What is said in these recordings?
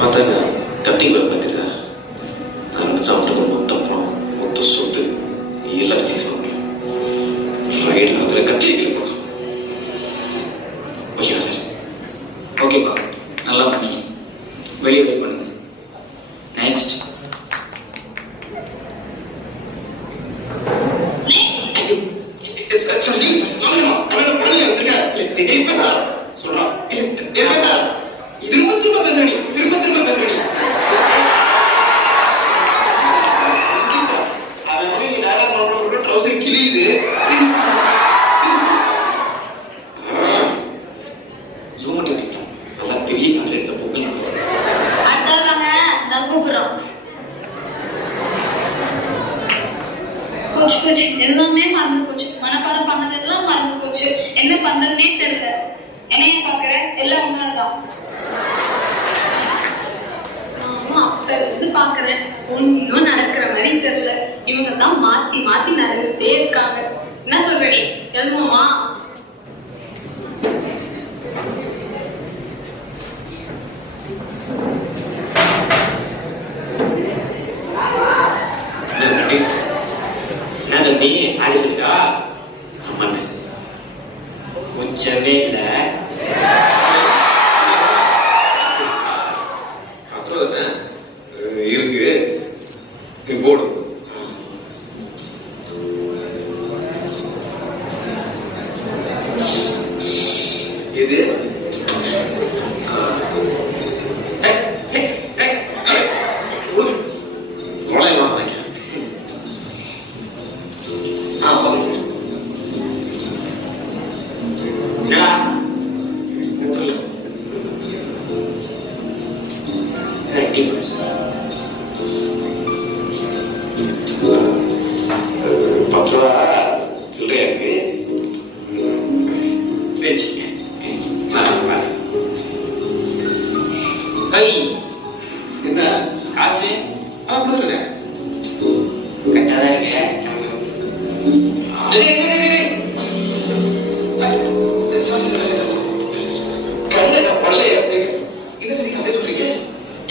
பார்த்தாங்க கத்தி பார்த்துருக்கா நான் நினச்சா அவனுக்கு மொத்த பணம் மொத்த சொத்து எல்லாரும் சீஸ் பண்ண முடியும். ரைடு அதில் கத்தி பார்க்கும். ஓகேவா சார்? ஓகேப்பா, நல்லா பண்ணீங்க. வெளியே வெயிட் பண்ணுங்க. நெக்ஸ்ட். எல்லாமே மறந்து போச்சு. மனப்பாடம் பண்ணதெல்லாம் மறந்து போச்சு. என்ன பண்றதுன்னே தெரியல. என்னைய பாக்குற எல்லாம் உன்னாலதான். ஆமா, அப்ப இருந்து பாக்குறேன், ஒன்னும் நடக்கிற மாதிரி தெரியல. இவங்க தான் மாத்தி மாத்தி நடந்துட்டே இருக்காங்க. என்ன சொல்ற நீ? எழுதுவோமா? நீ அடிச்சுட்டா கொஞ்சமே இல்லை. இருக்கு போடு. இது என்ன காசு கொடுங்க. கரெக்டாக இருக்கு.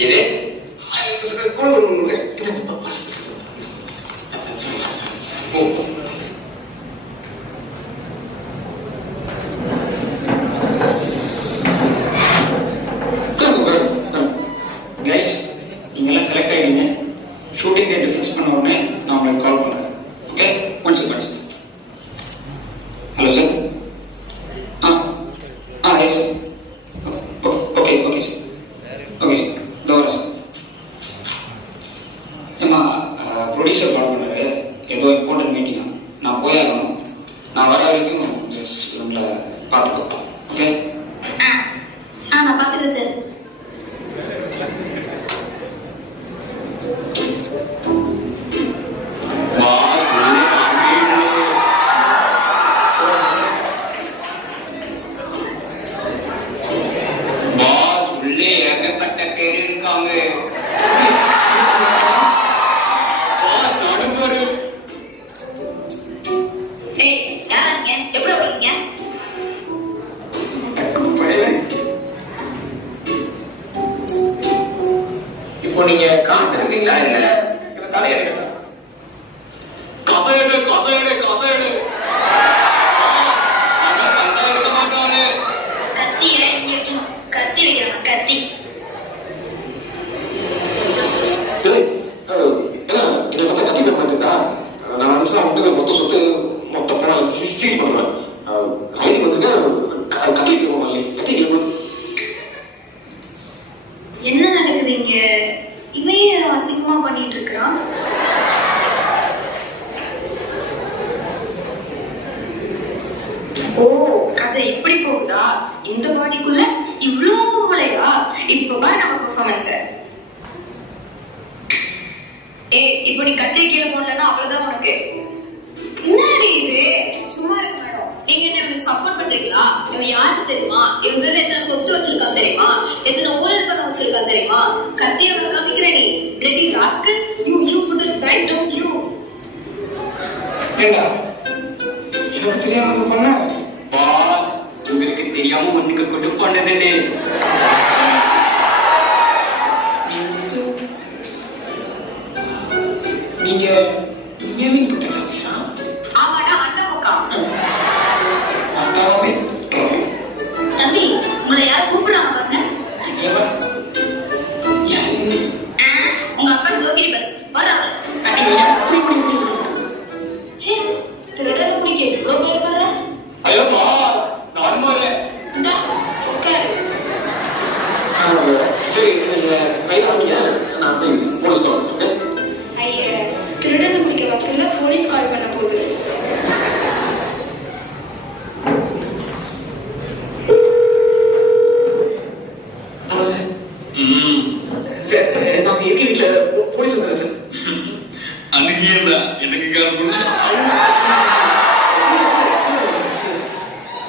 இது கைஸ், நீங்கெல்லாம் செலக்ட் ஆகிடுங்க. ஷூட்டிங் டேட் ஃபிக்ஸ் பண்ண உடனே நான் உங்களுக்கு கால் பண்ணுறேன். Okay, one second. Hello sir. Yes sir. Okay okay sir. Okay sir, தோற சார். ஏம்மா, ப்ரொடியூசர் கால் பண்ணாரு. ஏதோ இம்பார்ட்டன்ட் மீட்டிங்கா, நான் போயாகணும். நான் வர வரைக்கும் ஜஸ்ட் உங்களை பார்த்துக்கோ. ஓகே? நான் பார்த்துக்கிறேன் சார். இப்போ நீங்க காசு எடுக்கிறீங்களா இல்ல தலையெடுக்கா? கசையடு கசையடு கசையடு கசையடு மாட்டானே. கத்தி கத்தி வைக்கிறேன். கத்தி கத்தி தரமாட்டா. நான் மனசுல வந்து மொத்த சொத்து மொத்த பணம் சீஸ் பண்ணுவேன். ரைட் வந்துட்டு கத்தி கத்தி என்ன நடக்குது இங்க? இவன் அசிங்கமா பண்ணிட்டு இருக்கிறான். ஓ, கதை இப்படி போகுதா? இந்த பாடிக்குள்ள இவ்வளவு மூளையா? இப்ப பாரு நம்ம பெர்ஃபார்மன்ஸ். இப்படி கத்தி கீழே போடலன்னா அவ்வளவுதான் உனக்கு. என்னடி இது? சும்மா இருக்கு மேடம். நீங்க என்ன இவனுக்கு சப்போர்ட் பண்றீங்களா? இவன் யாருக்கு தெரியுமா? இவன் பேர் எத்தனை சொத்து வச்சிருக்கா தெரியுமா? எத்தனை ஊழல் பண்ண வச்சிருக்கா தெரியுமா? கத்தியை அவன் காமிக்கிறேன். நீ bloody rascal, you put it right down you. ஏண்டா, இத தெரியாம பண்ண பாஸ், உங்களுக்கு தெரியாம ஒண்ணுக்கு கொண்டு பண்ணதே. சார் நாங்க எங்க வீட்டுல போலீஸ் வந்தாங்க சார். அன்னைக்கு எனக்கு கால் பண்ண.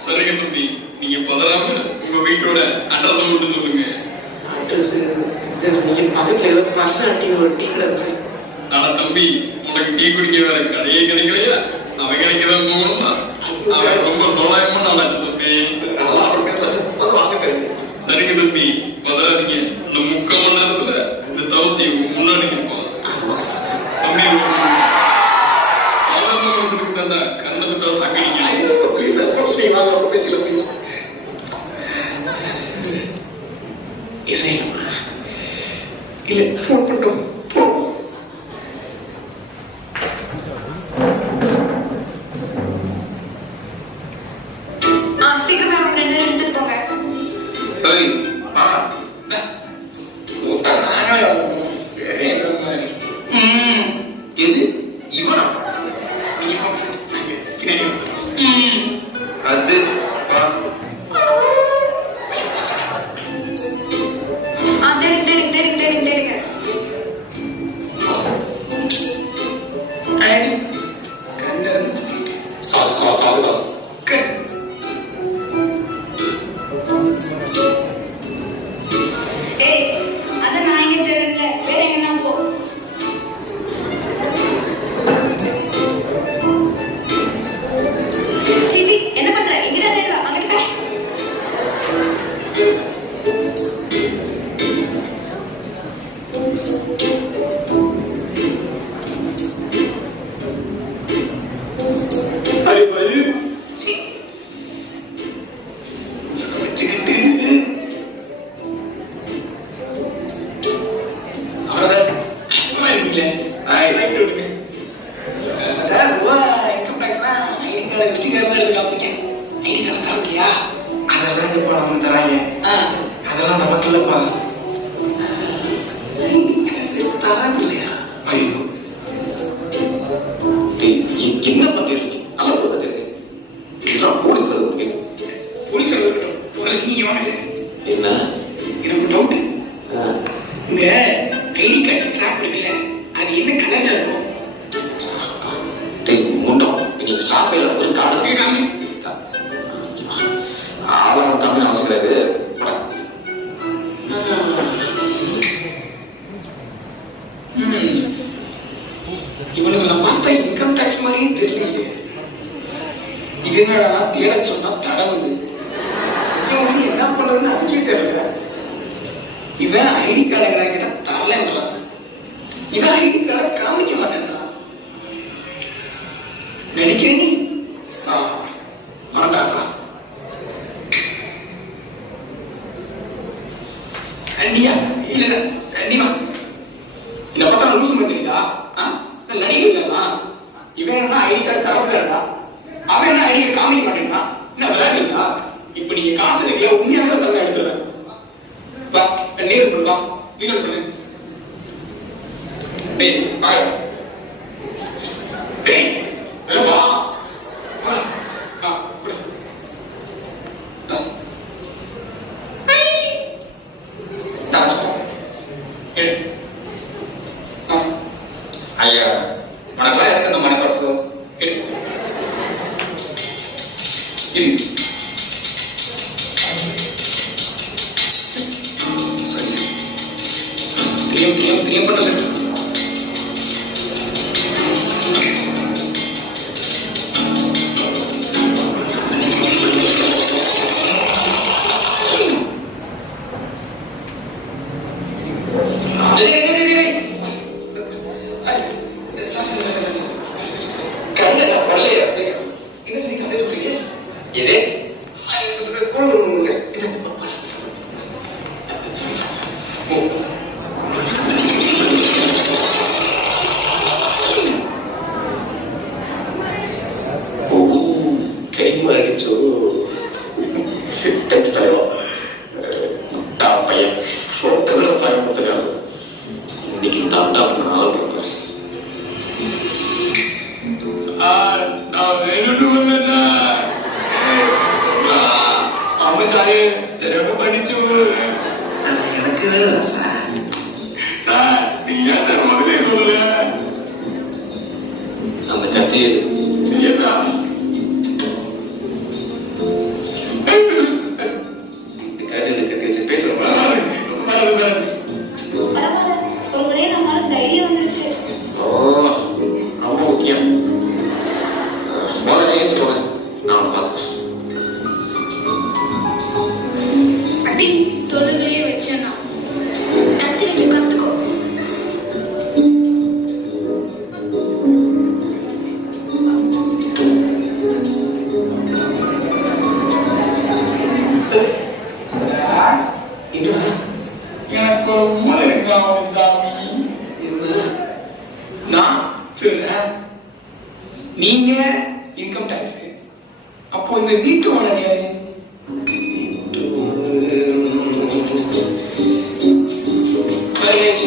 சரிங்க தம்பி, நீங்க பதறாம உங்க வீட்டோட அட்ரஸ் மட்டும் சொல்லுங்க. அட்ரஸ் நீங்க பக்கத்துல ஏதோ பர்சனாலிட்டி ஒரு டீ கடை சார். ஆனா தம்பி, உனக்கு டீ குடிக்க வேற கடையே கிடைக்கலையா? அவன் கிடைக்கதான் போகணுமா? அவன் ரொம்ப நோயாயமா நல்லா தம்பி. வாங்க சார். சரிங்க தம்பி, பதறாதீங்க. இந்த 3/4 மணி நேரத்துல இந்த தவசி முன்னாடி நிற்போம். தம்பி, சாதாரண மனுஷனுக்கு தந்தா கண்ணை விட்டா சாக்கிடுங்க. ப்ளீஸ் சார், ஃபர்ஸ்ட் நீங்க வாங்க, அப்புறம் பேசலாம் ப்ளீஸ். இசை இல்ல ஃபோன் பண்ணிட்டோம். சீக்கிரமா அவங்க 2 பேரும் எடுத்துட்டு போங்க. எது இவனா? அது தெரியுங்க. ஏய், அத நான் இங்க தெரியல. வேற எங்கனா போ. சிச்சி, என்ன பண்ற? இங்கடா தேடுவா. அங்கிட்டு போ. அரே பாய், சி, அதெல்லாம் எப்ப அவங்க தராங்க? அதெல்லாம் நமக்கு இல்லப்பா. தராங்க இல்லையா? ஐயோ, என்ன பதில்? நல்லா போகுது. இதெல்லாம் போலீஸ் போலீஸ் நீங்க வாங்க சார். என்ன? எனக்கு டவுட். இந்த ஐடி கார்டு ஸ்டாம்ப் இருக்குல்ல, அது என்ன கலர்ல இருக்கும்? முண்டம் நீ ஸ்டாப் ஒரு கார்டு காமி. ஆளாம் காமி அவசியம் கிடையாது. இவனுக்கு நான் பார்த்தா இன்கம் டாக்ஸ் மாதிரியே தெரியலையே. இது என்னடா தேட சொன்னா தடவுது. இவன் என்ன பண்ணுறதுன்னு அதுக்கே தெரியல. இவன் ஐடி கார்டு கிட்ட தரல. இவன் ஐடி கார்டை காமிக்க மாட்டேன்டா. நடிக்கிறேன் நீ மாட்டாக்கா. கண்டியா இல்ல இல்ல கண்டிப்பா இந்த பார்த்தா லூசு மாதிரி தெரியுதா? நடிக்கிறா இவன் என்ன ஐடி கார்டு தரப்படா. அவன் என்ன ஐடி கார்டு காமிக்க மாட்டேங்கிறான். என்ன விளையாடுறீங்களா? இப்ப நீங்க காசு இல்லையா? உண்மையாவே தலை எடுத்துறேன். நேர் பண்ணலாம் வீடு பண்ணு. டேய் பாரு. டேய் வேப்பா. ஐயா மனக்கெல்லாம் இருக்கு அந்த மனப்பரசு. தெரியும் பண்ண சார். இன்னைக்கு தாண்டா நாள் இருப்பாரு. எனக்கு எனக்கு வேலை சார். சார் நீங்க ஏன் சார் முதல்ல சொல்லல? அந்த கத்தி சரியா கத்தி வச்சு பேசுறோம். பரவாயில்ல, ஒரு வழியா நம்மளால தைரியம் வந்துருச்சு. ஓ ரொம்ப முக்கியம். முதல்ல ஏச்சுக்கோங்க, நான் பார்த்துக்கிறேன். அடி தொழுகையே வச்சேன்னா கத்தி வைக்க கத்துக்கோ. என்னடா எனக்கு ஒரு மூளை இருக்கலாம் சாமி. என்ன நான் சொல்றேன், நீங்க இன்கம் டாக்ஸ், அப்போ இந்த வீட்டு ஓனர் யாரு? மகேஷ்